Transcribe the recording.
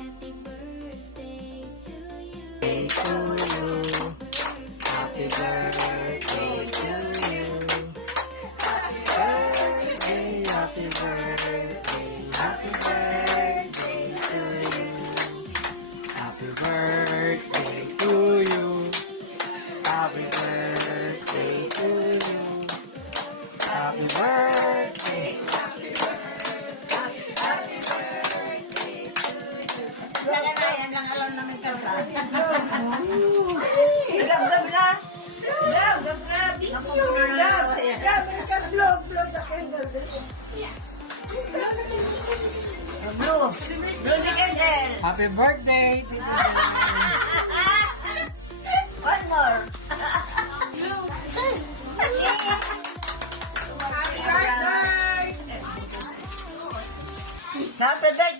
Happy birthday to you. Happy birthday to you. Happy birthday, happy birthday, happy birthday to you. Happy birthday to you. Happy birthday to you. Happy birthday. Happy birthday. One more. Happy birthday.